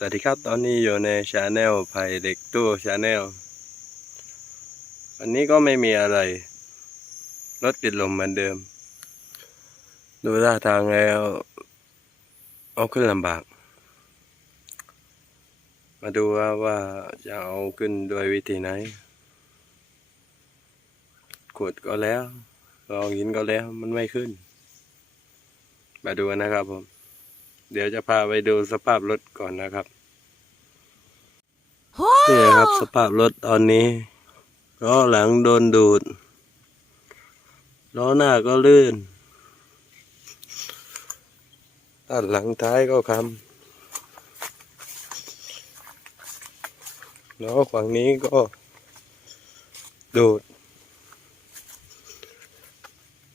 สวัสดีครับ ตอนนี้อยู่ในชาแนลไผ่เด็กตู้ชาแนลวันนี้ก็ไม่มีอะไร รถติดลมเหมือนเดิม ดูท่าทางแล้ว เอาขึ้นลำบาก มาดูว่าว่าจะเอาขึ้นด้วยวิธีไหนขุดก็แล้วลองหินก็แล้วมันไม่ขึ้น มาดูนะครับผม เดี๋ยวจะพาไปดูสภาพรถก่อนนะครับนี่ครับสภาพรถตอนนี้ล้อหลังโดนดูดล้อหน้าก็ลื่นด้านหลังท้ายก็คำล้อฝั่งนี้ก็ดูด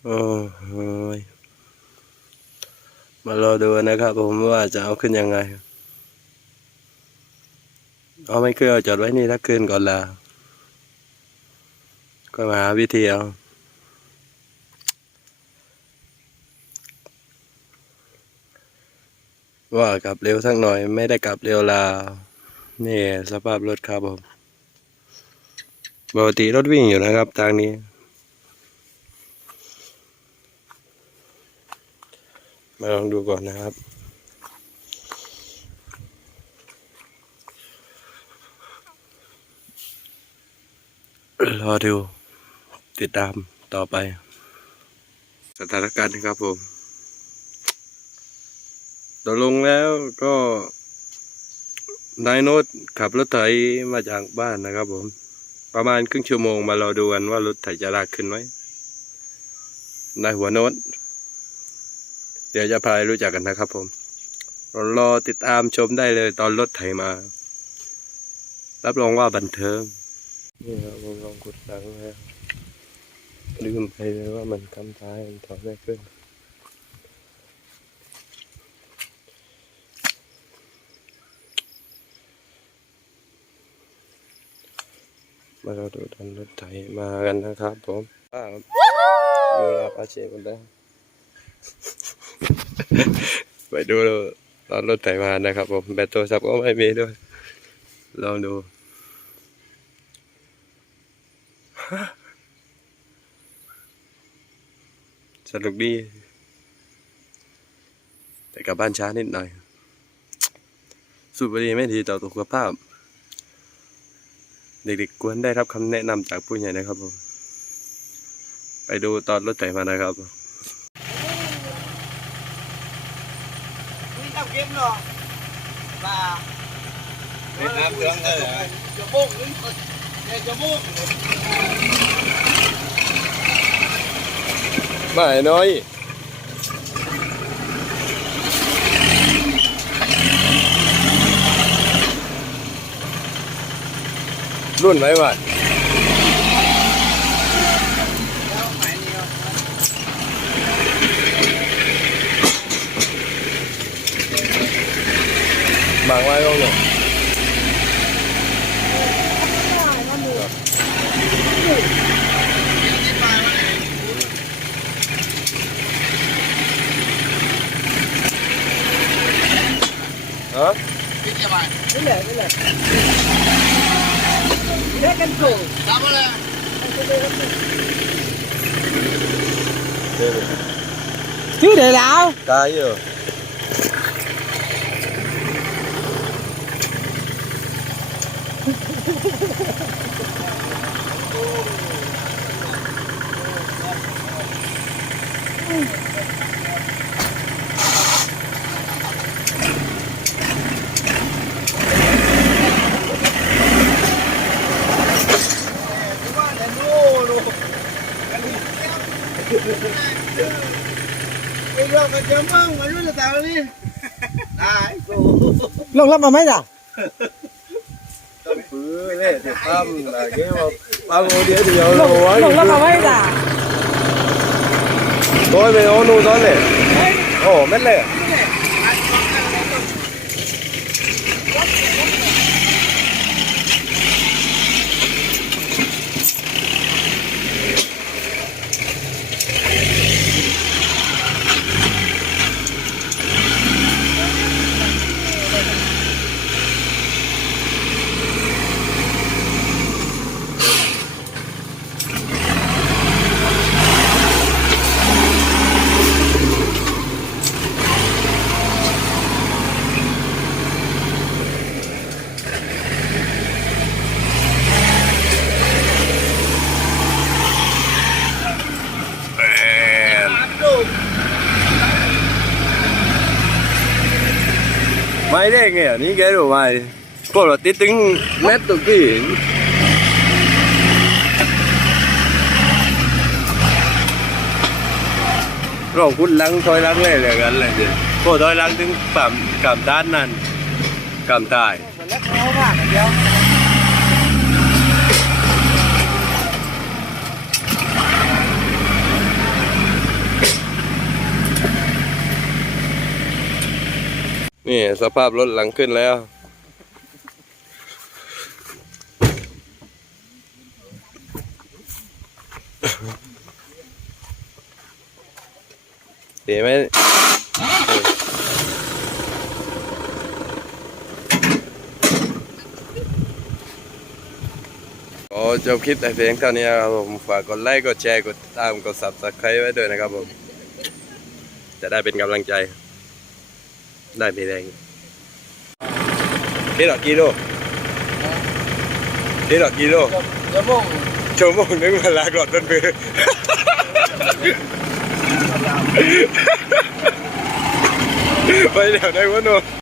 โอ้ย มารอดูนะครับ ผมว่าจะเอาขึ้นยังไง เอาไม่ขึ้นเอาจอดไว้นี่ถ้าขึ้นก่อนละก็มาหาวิธีเอาว่ากลับเร็วสักหน่อย ไม่ได้กลับเร็วลา นี่สภาพรถครับผมปกติรถวิ่งอยู่นะครับทางนี้ มาลองดูก่อนนะครับ รอดูติดตามต่อไป สถานการณ์นะครับผมตกลงแล้วก็นายโน้ตขับรถไถมาจากบ้านนะครับผม ประมาณครึ่งชั่วโมงมารอดูกันว่ารถไถจะลากขึ้นไหมนายหัวโน้ต เดี๋ยวจะพาไปรู้จักกันนะครับ ผมรอติดตามชมได้เลยตอนรถไถมา รับรองว่าบันเทิงนี่ครับผมลองกดหลังแล้วลืมไปเลยว่ามันคำท้ายมันถอยไม่ขึ้นมาเราดูตอนรถไถมากันนะครับผมป้าดูแลป้าเชฟกันแล้ว ไปดูตอนรถไถมานะครับผมแบตโทรศัพท์ก็ไม่มีด้วย ลองดูสนุกดี แต่กลับบ้านช้านิดหน่อย สูบบุหรี่ไม่ดีต่อสุขภาพ เด็กๆควรได้รับคำแนะนำจากผู้ใหญ่นะครับผม ไปดูตอนรถไถมานะครับ นี่ทำเกมหรอปลาเล่นน้ำเครื่องเลยเหรอ จะโม่งหรือเนี่ยจะโม่ง ไม่น้อย รุ่นไหนวะ แล้วหมายนี้ครับ บางไว้ก็หลงฮะพิจารณานี่แหละนี่แหละเล็กกันโผล่ ทำอะไร ชื่อเดี๋ยวแล้ว ตายอยู่ ว่าแต่โน่ดู ไอ้เรื่องมันจะมั่งมันรู้จะแต่วันนี้ตายกูลงรับมาไหมจ้ะปื้อเลยเดี๋ยวตั้มอะไรเงี้ยว่าปังโอเดียวเดียว ล เรา ง ไว้ ลงรั ไม่ได้ไงนี่แกรู้ไหมพวกเราติดถึงเน็ตตุกี้เราคุ้นลังถอยลังเลยเลยกันเลยเดี๋ยวพวกถอยลังถึงปั๊มกำด้านนั้นกำตาย แล้วเขาว่ากั นี่สภาพรถหลังขึ้นแล้ว เดี๋ยวไหมก็จบคลิปแต่เพียงเท่านี้ครับผมฝากกดไลค์กดแชร์กดติดตามกด subscribe ไว้ด้วยนะครับผม จะได้เป็นกำลังใจ ได้ไม่แรงคิดหรอกิโลคิดหรอกิโลชั่วโมงชั่วโมงนึงเวลากรอดต้นมือไปเดี๋ยวได้วะโน